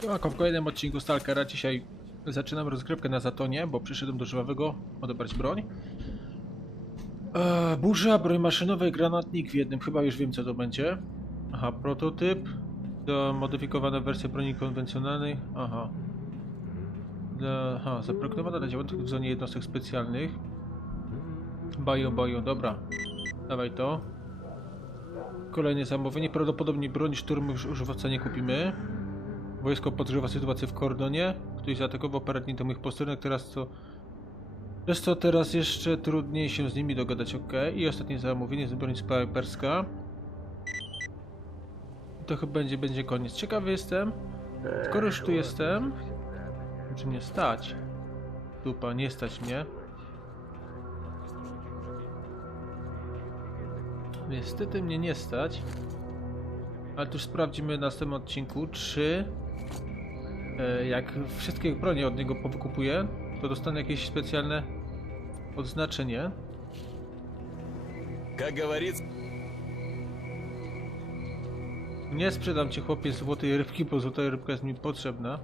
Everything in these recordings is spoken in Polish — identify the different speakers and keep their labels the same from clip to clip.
Speaker 1: Siemanko, w kolejnym odcinku Stalkera. Dzisiaj zaczynam rozgrywkę na Zatonie, bo przyszedłem do Żywawego odebrać broń. Eee, burza, broń maszynowa i granatnik w jednym. Chyba już wiem co to będzie. Aha, prototyp. Do modyfikowana wersja broni konwencjonalnej. Aha. Aha, zaprojektowana dla działających w zonie jednostek specjalnych. Bajo, bajo, dobra. Dawaj to. Kolejne zamówienie. Prawdopodobnie broń szturmu już używacza nie kupimy. Wojsko podgrzewa sytuację w Kordonie. Ktoś zaatakował parę dni temu ich posterunek, teraz to... Przez co teraz jeszcze trudniej się z nimi dogadać, ok. I ostatnie zamówienie z broni snajperska. To chyba będzie, będzie koniec. Ciekawy jestem. Skoro już tu jestem... Czy mnie stać? Dupa, nie stać mnie. Niestety mnie nie stać. Ale tu już sprawdzimy w następnym odcinku, czy jak wszystkie bronie od niego powykupuję, to dostanę jakieś specjalne odznaczenie.
Speaker 2: Как говорится,
Speaker 1: Nie sprzedam ci chłopie złotej rybki, bo złota rybka jest mi potrzebna.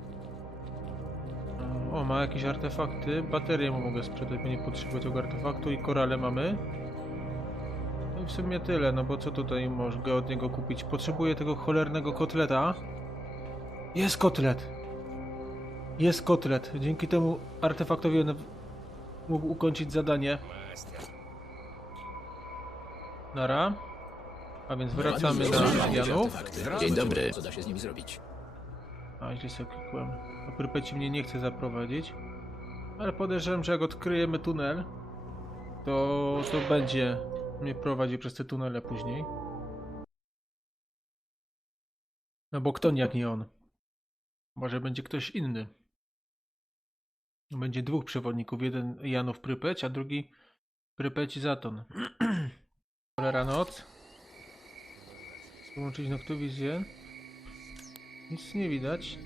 Speaker 1: O, ma jakieś artefakty. Baterię mu mogę sprzedać, bo nie potrzebuję tego artefaktu i korale mamy. No i w sumie tyle, no bo co tutaj mogę od niego kupić? Potrzebuję tego cholernego kotleta. Jest kotlet! Jest kotlet. Dzięki temu artefaktowi on mógł ukończyć zadanie. Nara. A więc wracamy do Janów.
Speaker 3: Dzień dobry. Co da się z nimi zrobić?
Speaker 1: A, źle sobie klikłem. Do Prypeci mnie nie chce zaprowadzić. Ale podejrzewam, że jak odkryjemy tunel, to, to będzie mnie prowadził przez te tunele później. No bo kto jak nie on? Może będzie ktoś inny. Będzie dwóch przewodników. Jeden Janów Prypeć, a drugi Prypeć Zaton. Cholera noc. Połączyć noktowizję. Nic nie widać.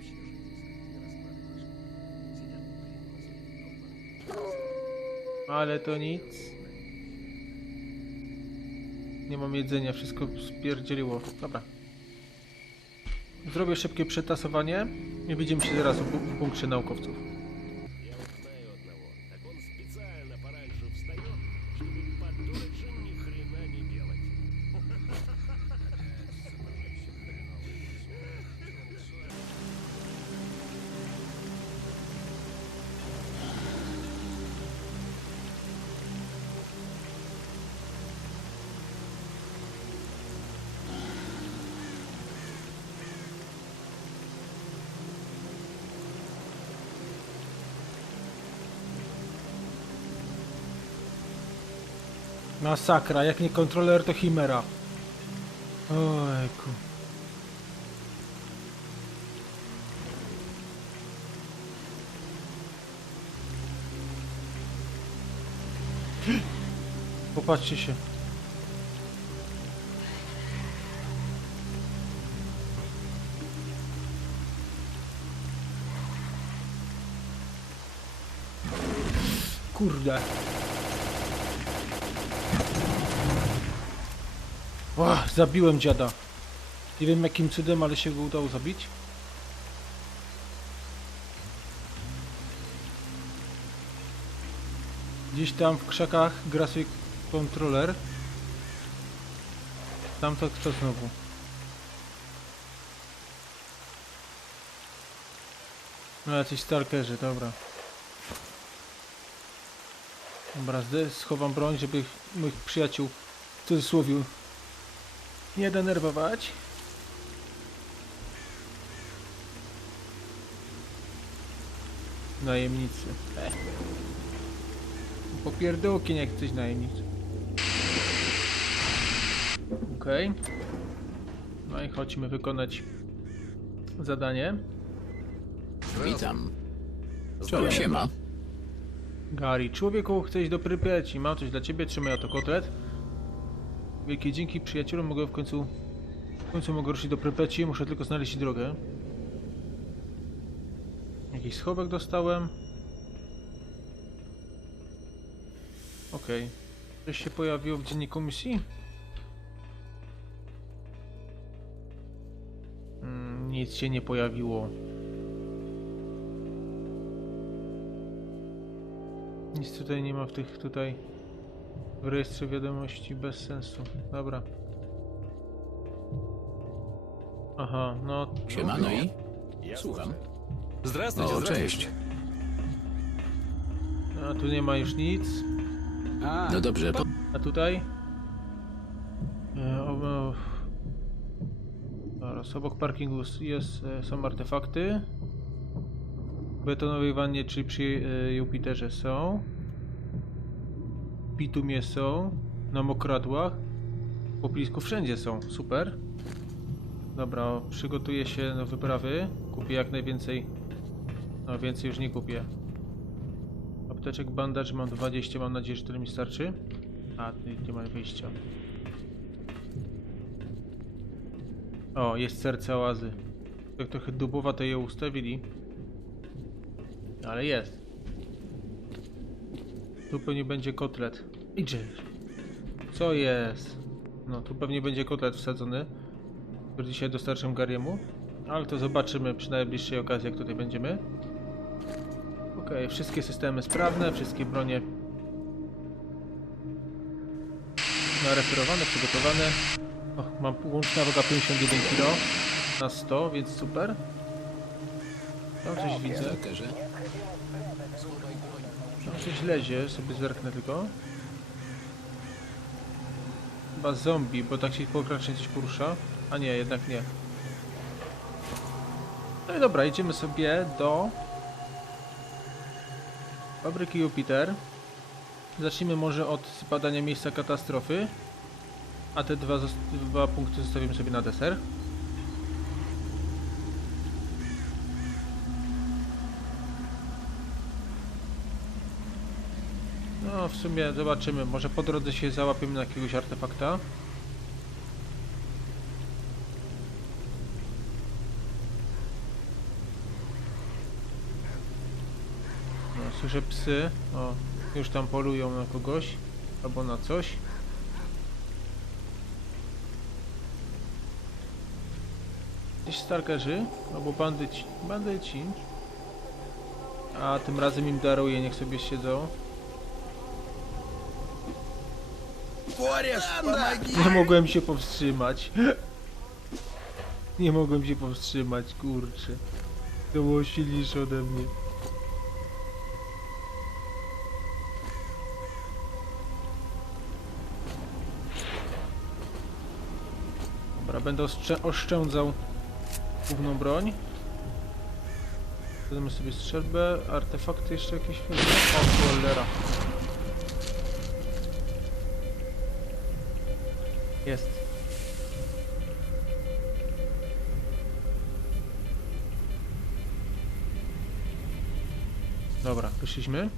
Speaker 1: Ale to nic. Nie mam jedzenia, wszystko spierdzieliło. Dobra. Zrobię szybkie przetasowanie i widzimy się zaraz w w bunkrze naukowców. Masakra, jak nie kontroler to Chimera. Ojku. Popatrzcie się. Kurde. O, zabiłem dziada. Nie wiem jakim cudem, ale się go udało zabić. Gdzieś tam w krzakach gra sobie kontroler. Tam to kto znowu? No jacyś stalkerzy, dobra. Dobra, schowam broń, żeby moich przyjaciół w cudzysłowie nie denerwować. Najemnicy. Eh. Popierdółki nie ktoś najemnicy. Okej. No i chodźmy wykonać zadanie.
Speaker 3: Witam.
Speaker 1: Czołem.
Speaker 3: Siema.
Speaker 1: Gary, człowieku, iść do Prypeci. Mam coś dla ciebie, trzymaj oto kotlet. Wielkie dzięki przyjacielom, mogę w końcu... W końcu mogę ruszyć do Prepeci, muszę tylko znaleźć drogę. Jakiś schowek dostałem. Okej. Okay. Coś się pojawiło w dzienniku misji? Mm, nic się nie pojawiło. Nic tutaj nie ma w tych tutaj w rejestrze wiadomości bez sensu. Dobra. Aha, no...
Speaker 3: Siemano no. i? Słucham.
Speaker 4: Zdrasnę
Speaker 3: O, cześć.
Speaker 1: A tu nie ma już nic.
Speaker 3: No dobrze, po...
Speaker 1: A tutaj? E, o. Zaraz, obok parkingu jest, e, są artefakty. W betonowej wannie czy przy e, Jupiterze są. Bitumie są. Na mokradłach. W popisku wszędzie są. Super. Dobra, przygotuję się do wyprawy. Kupię jak najwięcej. No więcej już nie kupię. Apteczek bandage mam 20, mam nadzieję, że tyle mi starczy. A, ty nie ma wyjścia. O, jest serce oazy. Tak trochę dubowato je ustawili. Ale jest. Tu pewnie będzie kotlet. Idzie. Co jest? No, tu pewnie będzie kotlet wsadzony. Który dzisiaj dostarczę Gariemu. Ale to zobaczymy przy najbliższej okazji, jak tutaj będziemy. Okej, wszystkie systemy sprawne, wszystkie bronie nareperowane, przygotowane. O, mam łączna waga 51 kg na 100, więc super. Tam coś widzę. Tam coś lezie, sobie zerknę tylko. Chyba zombie, bo tak się pokracznie coś porusza. A nie, jednak nie. No i dobra, idziemy sobie do fabryki Jupiter. Zacznijmy może od zbadania miejsca katastrofy. A te dwa, dwa punkty zostawimy sobie na deser. W sumie zobaczymy. Może po drodze się załapiemy na jakiegoś artefakta. No, słyszę psy. O, już tam polują na kogoś. Albo na coś. Gdzieś stalkerzy, albo bandyci. Bandyci. A tym razem im daruję, niech sobie siedzą. Nie mogłem się powstrzymać. Nie mogłem się powstrzymać, kurczę. To było silniejsze ode mnie. Dobra, będę oszczę oszczędzał główną broń. Dodamy sobie strzelbę, artefakty jeszcze jakieś. O cholera. Jest. Dobra, wyszliśmy.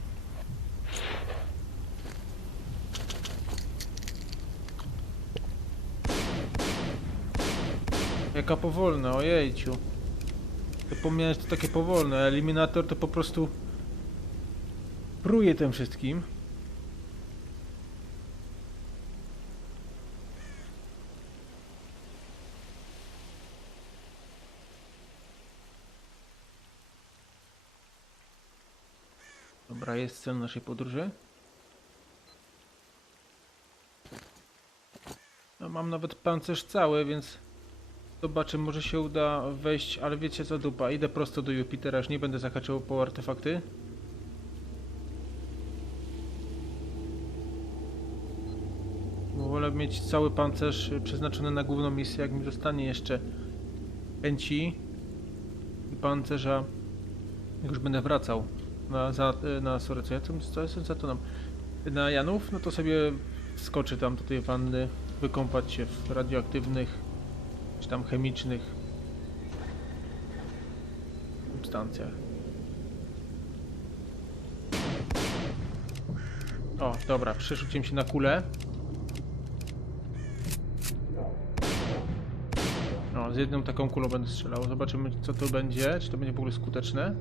Speaker 1: Jaka powolna, ojejciu. Zapomniałem, że to takie powolne, eliminator to po prostu pruje tym wszystkim. Dobra, jest cel naszej podróży. No, mam nawet pancerz cały, więc zobaczę, może się uda wejść, ale wiecie co dupa, idę prosto do Jupitera, już nie będę zahaczał po artefakty. Wolę mieć cały pancerz przeznaczony na główną misję, jak mi zostanie jeszcze chęci i pancerza, jak już będę wracał na, za, na sorry, co ja tam, co jest za to nam? Na Janów, no to sobie skoczy tam do tej wanny, wykąpać się w radioaktywnych, czy tam chemicznych substancjach. O, dobra, przerzuciłem się na kulę. No, z jedną taką kulą będę strzelał. Zobaczymy, co to będzie, czy to będzie w ogóle skuteczne.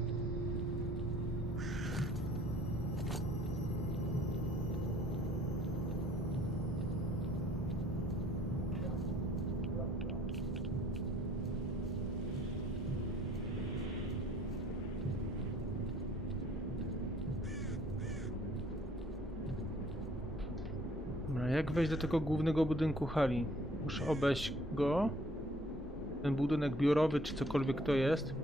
Speaker 1: Tego głównego budynku hali? Muszę obejść go. Ten budynek biurowy, czy cokolwiek to jest.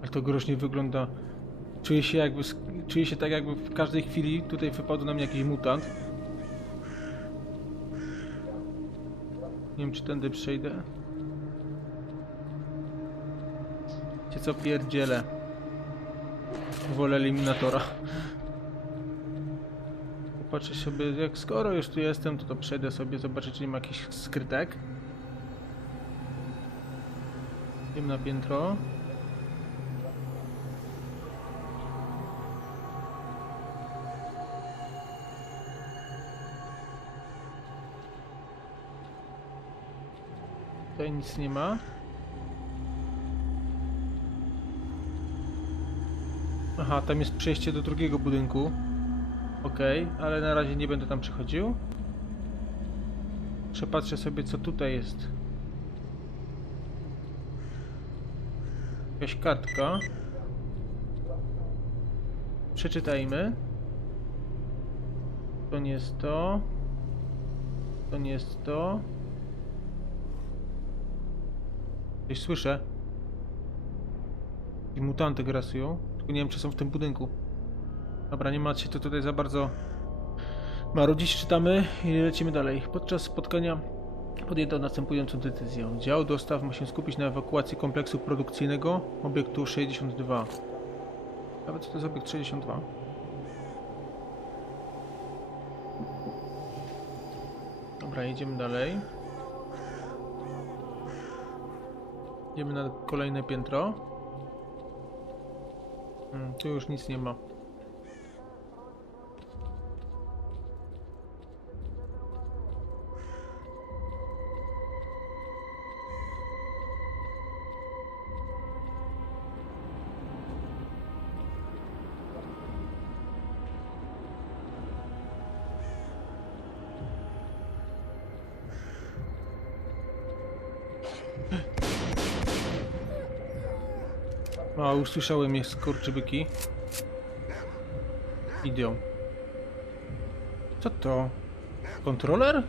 Speaker 1: Ale to groźnie wygląda. Czuję się jakby, czuję się tak jakby w każdej chwili tutaj wypadł na mnie jakiś mutant. Nie wiem czy tędy przejdę. Cię co pierdzielę. Wolę eliminatora. Popatrzę sobie, jak skoro już tu jestem, to, to przejdę sobie, zobaczę czy nie ma jakichś skrytek. Idziemy na piętro. Tutaj nic nie ma. Aha, tam jest przejście do drugiego budynku. Okej, ale na razie nie będę tam przechodził. Przepatrzę sobie co tutaj jest. Jakaś kartka. Przeczytajmy. To nie jest to. To nie jest to. Coś słyszę. I mutanty grasują. Tylko nie wiem, czy są w tym budynku. Dobra, nie macie to tutaj za bardzo marudzić. Czytamy i lecimy dalej. Podczas spotkania podjęto następującą decyzję. Dział dostaw ma się skupić na ewakuacji kompleksu produkcyjnego obiektu 62. Nawet co to jest obiekt 62? Dobra, idziemy dalej. Idziemy na kolejne piętro. Hmm, tu już nic nie ma. Usłyszałem je skurczybyki. Idą. Co to? Kontroler?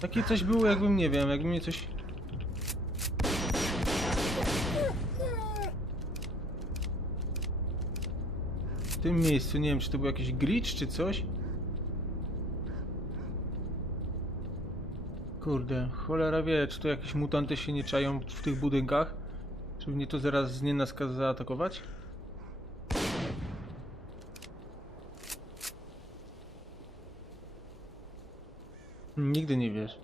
Speaker 1: Takie coś było, jakbym nie wiem, jakby mnie coś. W tym miejscu, nie wiem, czy to był jakiś glitch, czy coś. Kurde, cholera wie, czy to jakieś mutanty się nie czają w tych budynkach? Czy mnie to zaraz z nienacka zaatakować? Nigdy nie wiesz.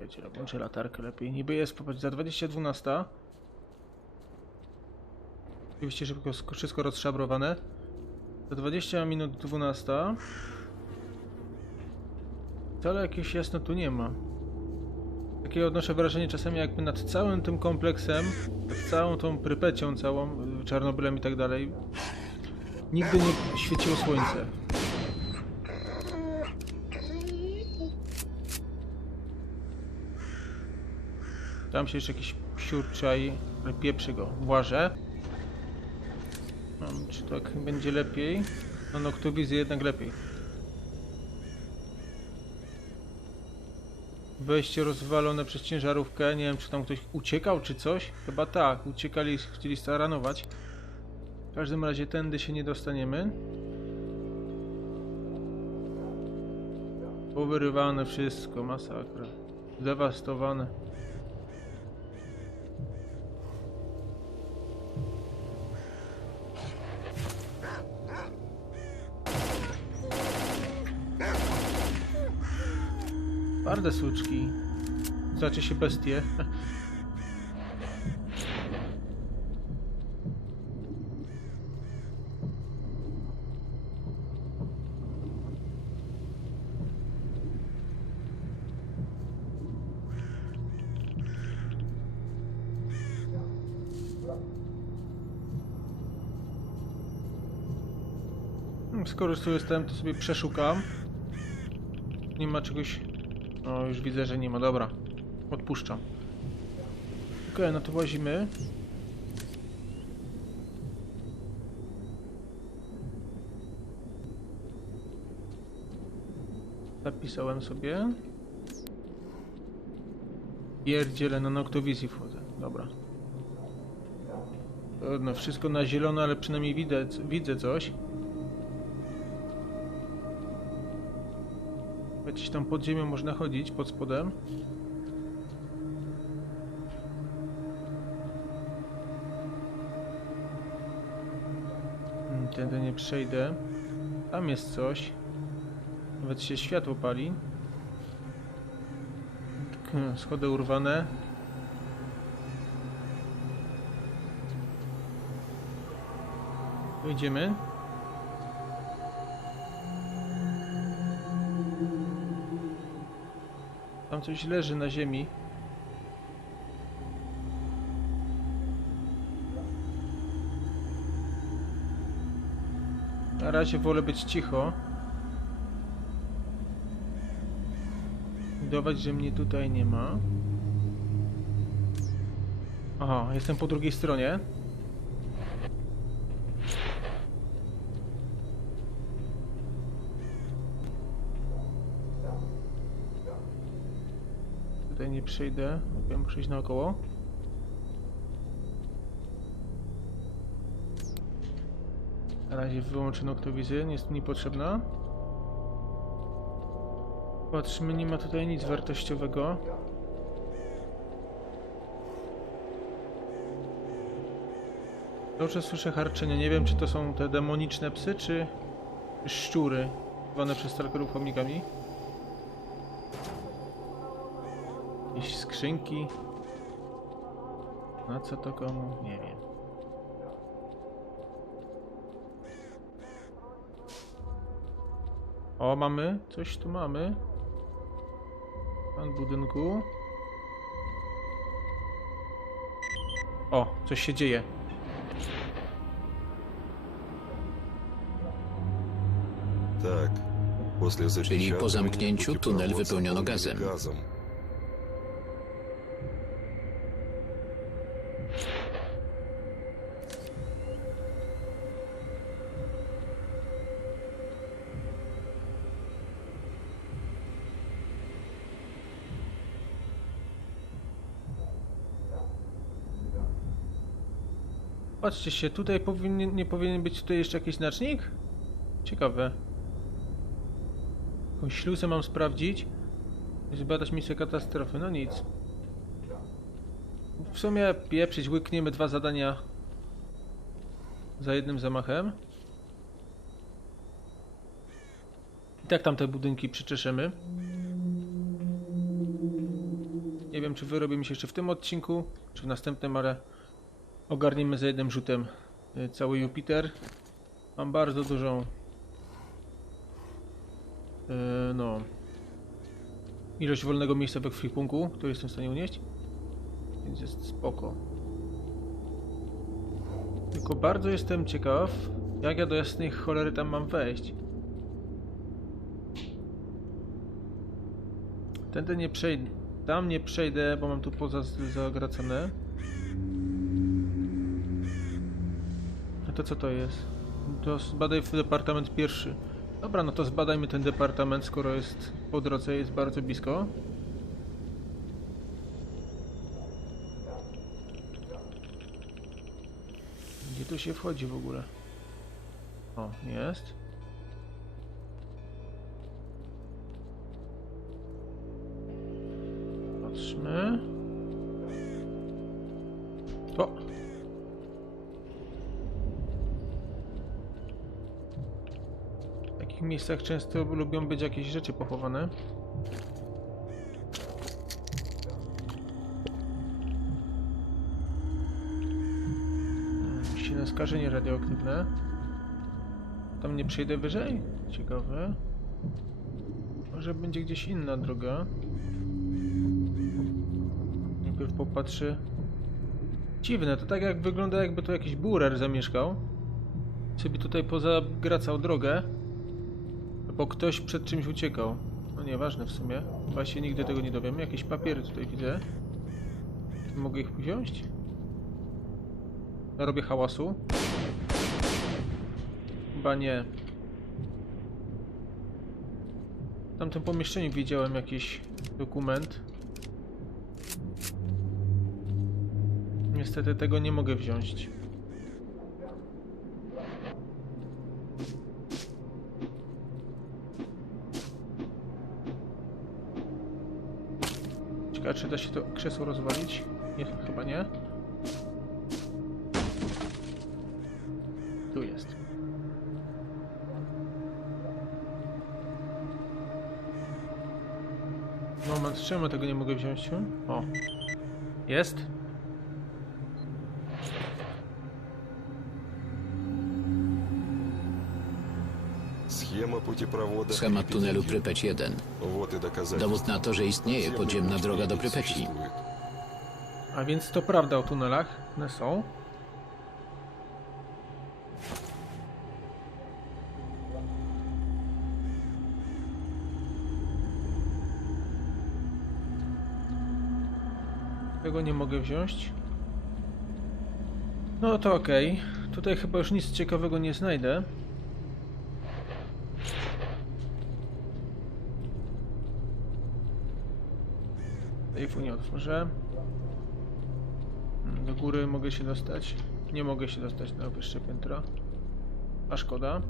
Speaker 1: Wiecie, włączę latarkę lepiej. Niby jest, popatrz, za 2012. Oczywiście szybko wszystko rozszabrowane. Za 20 minut 12. Wcale jakiegoś jasno tu nie ma. Takie odnoszę wrażenie czasami jakby nad całym tym kompleksem, nad całą tą Prypecią całą, y, Czarnobylem i tak dalej, nigdy nie świeciło słońce. Tam się jeszcze jakiś psiurczaj, ale pieprzy go. No, czy tak będzie lepiej? No noktowizję jednak lepiej. Wejście rozwalone przez ciężarówkę. Nie wiem, czy tam ktoś uciekał, czy coś. Chyba tak. Uciekali, chcieli staranować. W każdym razie tędy się nie dostaniemy. Powyrywane wszystko, masakra. Zdewastowane. Twarde suczki. Znaczy się bestie. Hmm, Skoro już tu jestem, to sobie przeszukam. Nie ma czegoś no już widzę, że nie ma. Dobra. Odpuszczam. Ok, no to włazimy. Zapisałem sobie. Pierdziele, no, na noktowizji wchodzę. Dobra. No wszystko na zielono, ale przynajmniej widzę, widzę coś. Gdzieś tam pod ziemią można chodzić, pod spodem. Hmm, Tędy nie przejdę. Tam jest coś. Nawet się światło pali. K- Schody urwane. Idziemy. Coś leży na ziemi. Na razie wolę być cicho. Udawać, że mnie tutaj nie ma. Aha, jestem po drugiej stronie. Nie przejdę, mogę przejść naokoło. Na razie wyłączę noktowizję, nie jest mi potrzebna. Patrzmy, nie ma tutaj nic wartościowego. Dobrze słyszę harczenie. Nie wiem, czy to są te demoniczne psy, czy szczury, zwane przez stalkerów chomikami. Jakieś skrzynki. Na co to komu? Nie wiem. O, mamy? Coś tu mamy. Pan budynku. O, coś się dzieje.
Speaker 5: Tak.
Speaker 3: Czyli po zamknięciu tunel wypełniono gazem.
Speaker 1: Patrzcie się, tutaj powinien, nie powinien być tutaj jeszcze jakiś znacznik? Ciekawe. Jakąś ślusę mam sprawdzić. Zbadać miejsce katastrofy, no nic. W sumie pieprzyć, łykniemy dwa zadania za jednym zamachem. I tak tam te budynki przyczeszymy. Nie wiem, czy wyrobi mi się jeszcze w tym odcinku, czy w następnym, ale ogarniemy za jednym rzutem y, cały Jupiter. Mam bardzo dużą y, no ilość wolnego miejsca we ekwipunku, który jestem w stanie unieść. Więc jest spoko. Tylko bardzo jestem ciekaw, jak ja do jasnej cholery tam mam wejść. Tędy nie przejdę. Tam nie przejdę, bo mam tu poza z- to co to jest? To zbadaj w departament pierwszy. Dobra, no to zbadajmy ten departament, skoro jest po drodze, jest bardzo blisko. Gdzie tu się wchodzi w ogóle? O, jest. Miejscach często lubią być jakieś rzeczy pochowane. Silne skażenie radioaktywne. Tam nie przejdę wyżej? Ciekawe. Może będzie gdzieś inna droga. Najpierw popatrzy. Dziwne, to tak jak wygląda jakby tu jakiś burer zamieszkał. Sobie tutaj pozagracał drogę. Bo ktoś przed czymś uciekał. No nieważne w sumie. Chyba się nigdy tego nie dowiem. Jakieś papiery tutaj widzę. Mogę ich wziąć? Robię hałasu. Chyba nie. W tamtym pomieszczeniu widziałem jakiś dokument. Niestety tego nie mogę wziąć. Czy da się to krzesło rozwalić? Nie, chyba nie. Tu jest. Moment, czemu tego nie mogę wziąć? O. Jest.
Speaker 3: Schemat tunelu Prypeć 1. Dowód na to, że istnieje podziemna droga do Prypeci.
Speaker 1: A więc to prawda o tunelach, one są. Tego nie mogę wziąć. No to okej. Okay. Tutaj chyba już nic ciekawego nie znajdę. Otworzę. Do góry mogę się dostać. Nie mogę się dostać na wyższe piętro. A szkoda.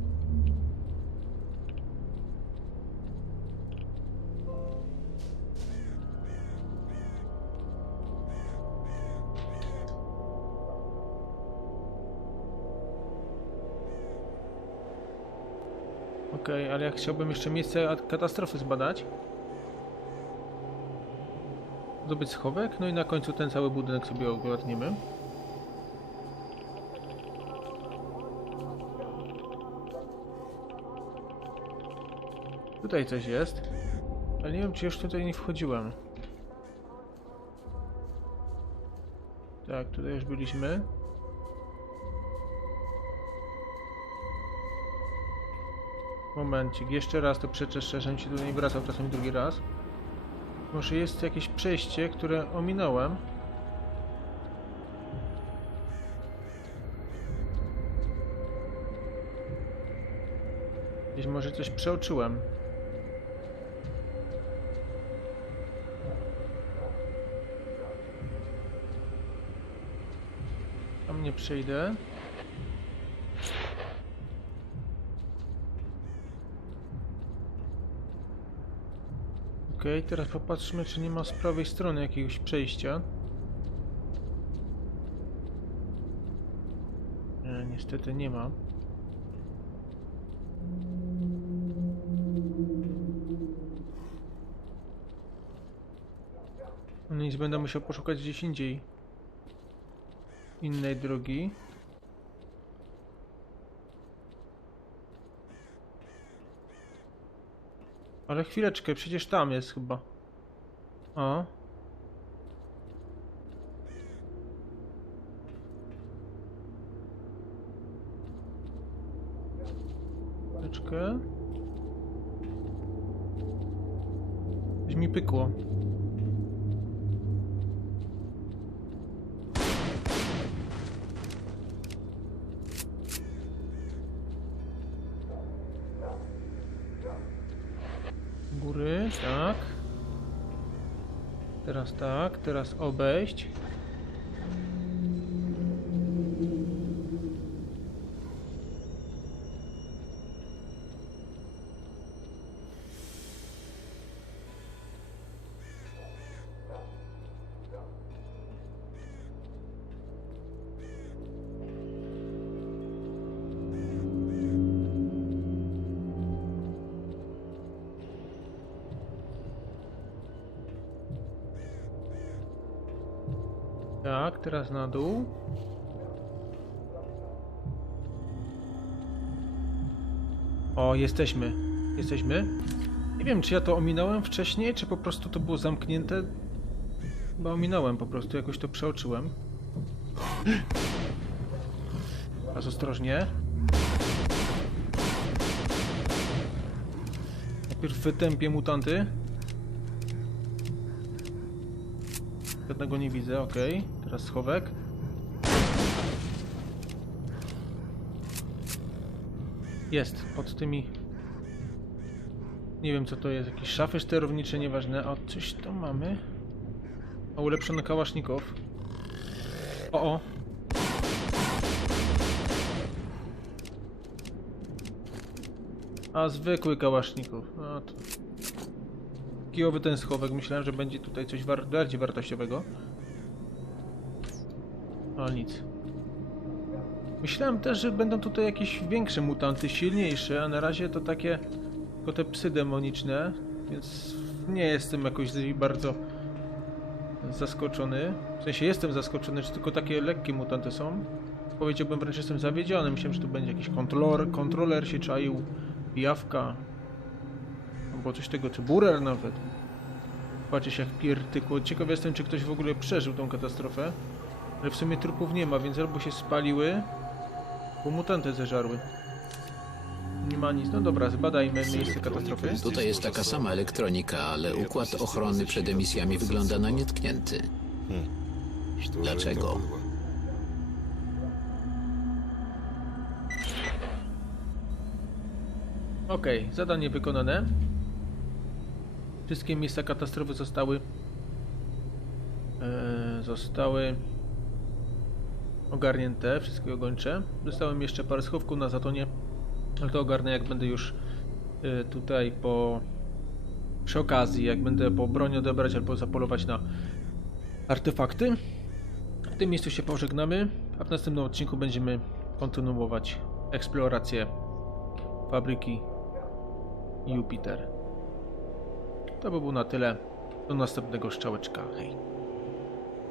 Speaker 1: Okej, ale ja chciałbym jeszcze miejsce at- katastrofy zbadać. Zdobyć schowek, no i na końcu ten cały budynek sobie ogarniemy. Tutaj coś jest, ale nie wiem czy już tutaj nie wchodziłem. Tak, tutaj już byliśmy. Momencik, jeszcze raz to przeczyszczę, żebym się tutaj nie wracał czasem drugi raz. Może jest jakieś przejście, które ominąłem. Gdzieś może coś przeoczyłem. Tam nie przejdę. Teraz popatrzmy, czy nie ma z prawej strony jakiegoś przejścia. Nie, niestety nie ma. No nic, będę musiał poszukać gdzieś indziej. Innej drogi. Ale chwileczkę, przecież tam jest chyba. O. Chwileczkę. Coś mi pykło. Góry, tak. Teraz tak, teraz obejść. Tak, teraz na dół. O, jesteśmy. Jesteśmy. Nie wiem, czy ja to ominąłem wcześniej, czy po prostu to było zamknięte. Chyba ominąłem po prostu, jakoś to przeoczyłem. Teraz ostrożnie. Najpierw wytępię mutanty. Żadnego nie widzę, ok. Teraz schowek. Jest, pod tymi... Nie wiem co to jest, jakieś szafy sterownicze, nieważne. A coś to mamy. A ulepszony kałasznikow. O, o. A zwykły kałasznikow. A to. Kijowy ten schowek. Myślałem, że będzie tutaj coś war bardziej wartościowego. A nic. Myślałem też, że będą tutaj jakieś większe mutanty, silniejsze, a na razie to takie tylko te psy demoniczne, więc nie jestem jakoś bardzo zaskoczony. W sensie jestem zaskoczony, że tylko takie lekkie mutanty są. Powiedziałbym wręcz, jestem zawiedziony. Myślałem, że tu będzie jakiś kontroler, kontroler się czaił, pijawka, albo coś tego, czy burer nawet. Patrzcie się jak pierdykło. Ciekaw jestem, czy ktoś w ogóle przeżył tą katastrofę. Ale w sumie trupów nie ma, więc albo się spaliły, bo mutanty zeżarły. Nie ma nic. No dobra, zbadajmy miejsce katastrofy.
Speaker 3: Tutaj jest taka sama elektronika, ale układ ochrony przed emisjami wygląda na nietknięty. Dlaczego?
Speaker 1: Okej, okay, zadanie wykonane. Wszystkie miejsca katastrofy zostały... E, zostały ogarnięte, wszystkie gończe. Dostałem jeszcze parę schowków na zatonie, ale to ogarnę jak będę już e, tutaj po przy okazji, jak będę po broń odebrać albo zapolować na artefakty. W tym miejscu się pożegnamy, a w następnym odcinku będziemy kontynuować eksplorację fabryki Jupiter. To by było na tyle. Do następnego strzałeczka. Hej.